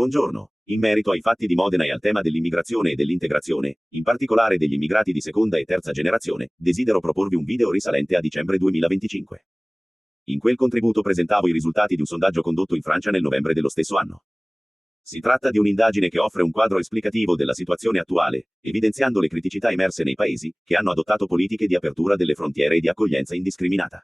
Buongiorno. In merito ai fatti di Modena e al tema dell'immigrazione e dell'integrazione, in particolare degli immigrati di seconda e terza generazione, desidero proporvi un video risalente a dicembre 2025. In quel contributo presentavo i risultati di un sondaggio condotto in Francia nel novembre dello stesso anno. Si tratta di un'indagine che offre un quadro esplicativo della situazione attuale, evidenziando le criticità emerse nei paesi che hanno adottato politiche di apertura delle frontiere e di accoglienza indiscriminata.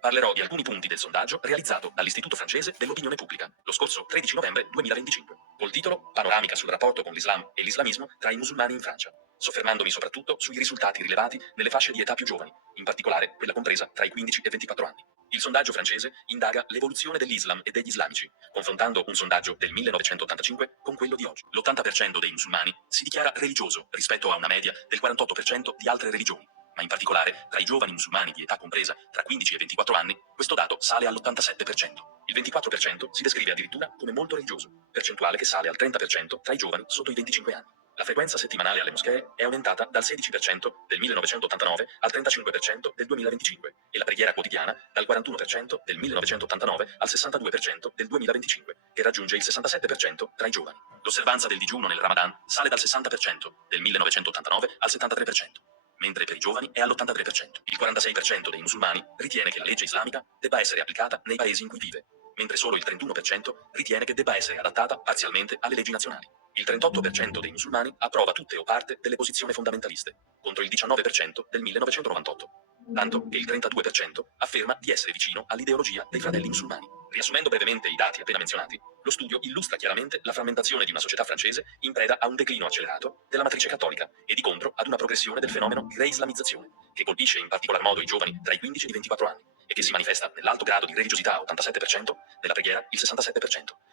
Parlerò di alcuni punti del sondaggio realizzato dall'Istituto francese dell'opinione pubblica lo scorso 13 novembre 2025, col titolo Panoramica sul rapporto con l'Islam e l'islamismo tra i musulmani in Francia, soffermandomi soprattutto sui risultati rilevati nelle fasce di età più giovani, in particolare quella compresa tra i 15 e 24 anni. Il sondaggio francese indaga l'evoluzione dell'Islam e degli islamici, confrontando un sondaggio del 1985 con quello di oggi. L'80% dei musulmani si dichiara religioso rispetto a una media del 48% di altre religioni, ma in particolare tra i giovani musulmani di età compresa tra 15 e 24 anni, questo dato sale all'87%. Il 24% si descrive addirittura come molto religioso, percentuale che sale al 30% tra i giovani sotto i 25 anni. La frequenza settimanale alle moschee è aumentata dal 16% del 1989 al 35% del 2025 e la preghiera quotidiana dal 41% del 1989 al 62% del 2025, che raggiunge il 67% tra i giovani. L'osservanza del digiuno nel Ramadan sale dal 60% del 1989 al 73%. Mentre per i giovani è all'83%. Il 46% dei musulmani ritiene che la legge islamica debba essere applicata nei paesi in cui vive, mentre solo il 31% ritiene che debba essere adattata parzialmente alle leggi nazionali. Il 38% dei musulmani approva tutte o parte delle posizioni fondamentaliste, contro il 19% del 1998. Tanto che il 32% afferma di essere vicino all'ideologia dei fratelli musulmani. Riassumendo brevemente i dati appena menzionati, lo studio illustra chiaramente la frammentazione di una società francese in preda a un declino accelerato della matrice cattolica e di contro ad una progressione del fenomeno di reislamizzazione, che colpisce in particolar modo i giovani tra i 15 e i 24 anni e che si manifesta nell'alto grado di religiosità 87%, nella preghiera il 67%,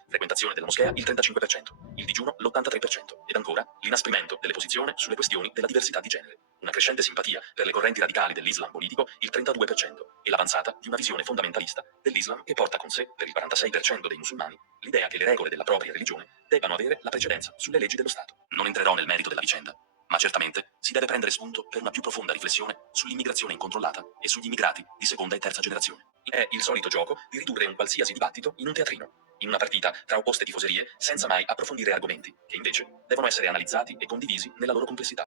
frequentazione della moschea il 35%, il digiuno l'83% ed ancora l'inasprimento delle posizioni sulle questioni della diversità di genere, una crescente simpatia per le correnti radicali dell'Islam politico il 32% e l'avanzata di una visione fondamentalista dell'Islam che porta con sé per il 46% dei musulmani l'idea che le regole della propria religione debbano avere la precedenza sulle leggi dello Stato. Non entrerò nel merito della vicenda, ma certamente si deve prendere spunto per una più profonda riflessione sull'immigrazione incontrollata e sugli immigrati di seconda e terza generazione. È il solito gioco di ridurre un qualsiasi dibattito in un teatrino, in una partita tra opposte tifoserie senza mai approfondire argomenti che invece devono essere analizzati e condivisi nella loro complessità.